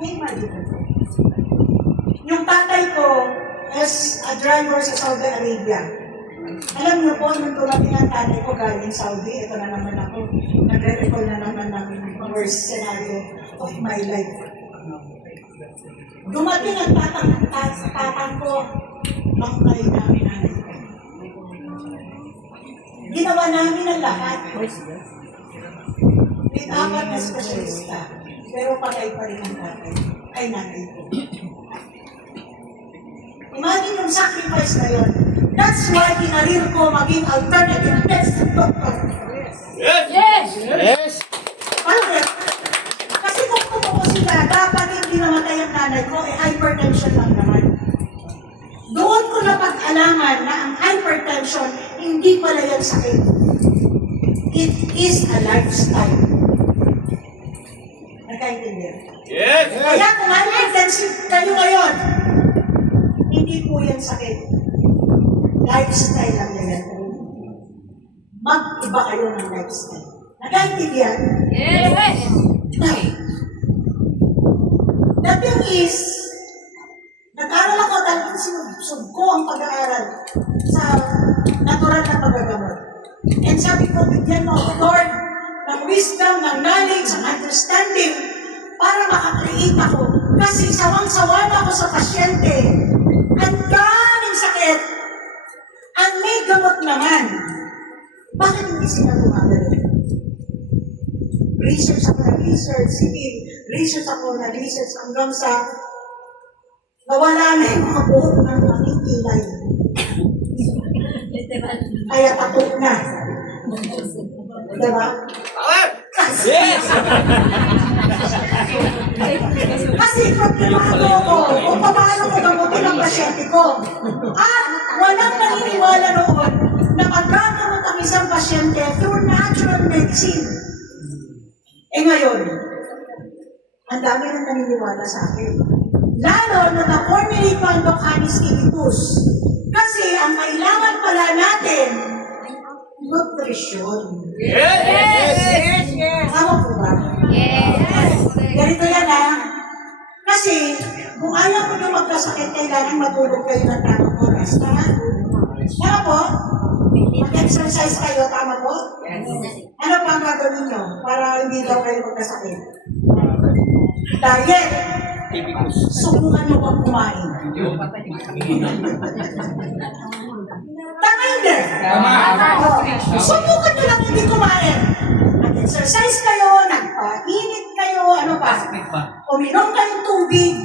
May imagine ko. Yung tatay ko is a driver sa Saudi Arabia. Alam niyo po, nung dumating ang tatay ko galing Saudi, ito na naman ako, nagre-recall na naman ng worst scenario of my life. Dumating ang tatang ko, mangkay namin nanay ko. Ginawa namin ang lahat. With apat na specialista, pero patay pa rin ang tatay, ay nanay ko. Imagine yung sacrifice na yun. That's why kinarir ko maging alternative medicine doctor. Yes! Yes! Yes! Bakit? Kasi kung totoo sila, dapat hindi namatay ang nanay ko, hypertension lang naman. Doon ko napag-alaman na ang hypertension, hindi pala yan sakit. It is a lifestyle. Nagkaintindihan? Yes! Kaya kung hypertensive kayo ngayon, hindi po yan sakit. Lifestyle lang na yan. Mag-iba kayo ng lifestyle. Nagkaintindihan? Yes! The thing is, nag-aral ako dahil sinubsub ko ang pag-aaral sa natural na paggagamot. And sabi ko, bigyan mo ako, Lord, ng wisdom, ng knowledge, ng understanding para makakreate ako. Kasi sawang-sawa na ako sa pasyente. Ang daming sakit. Ang may gamot naman. Bakit hindi sila gumagaling? Research ako na research, research ako na research hanggang sa nawala na yung mga buhok ng aking kilay. Kaya takot na. Diba? Yes! Kasi problemado ko kung paano ko gamutin ang pasyente ko. At walang naniniwala noon na magagamot ang isang pasyente through natural medicine. Eh ngayon, ang dami nang naniniwala sa akin. Lalo na na-formulate pa ang Doc Hanis Kilitus. Kasi ang kailangan pala natin, nutrition. Yes! Yes! Yes! Tama po ba? Yes! Ganito yan ha. Kasi, kung ayaw ko nyo magkasakit, kailangan matulog kayo ng tamang oras. Tama? Tama po? Mag-exercise kayo, tama po? Ano pa ang gagawin nyo para hindi daw kayo magkasakit? Diet. Subukan nyo pang kumain. Tama hindi? Tama. Subukan nyo lang hindi kumain. Nag-exercise kayo, nagpainit kayo, ano pa? Uminom kayong tubig.